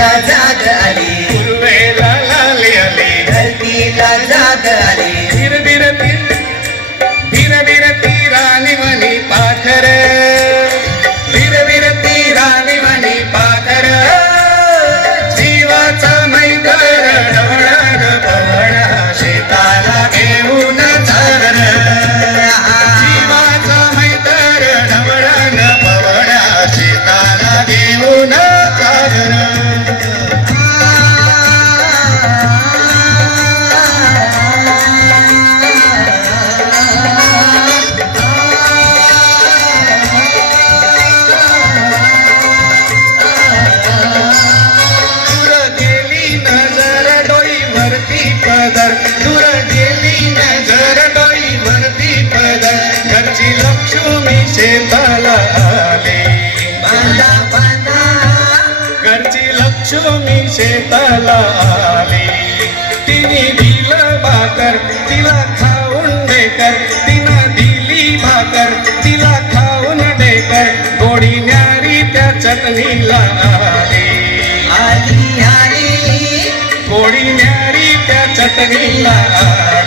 धरतीला जाग आली, पूर्वेला लाली आली, धरतीला जाग आली. वीरती राणी म्हणी पाखर, वीरती राणी म्हणी पाखर, जीवाचा मैदान ढवळण पवण शेताला घेऊन चालण, जीवाचा मैदान ढवळण पवण शेताला घेऊन चालण. दूर गेली नजर डोईवरती पदर, घरची लक्ष्मी शेताला आली, बांधा बांधा घरची लक्ष्मी शेताला आली. तिने दिलं भाकर तिला खाऊन देकर, तिनं दिली भाकर तिला खाऊन देकर, गोडी न्यारी त्या चटणीला आली, आली आली गोडी न्यारी त्या चटणीला आली.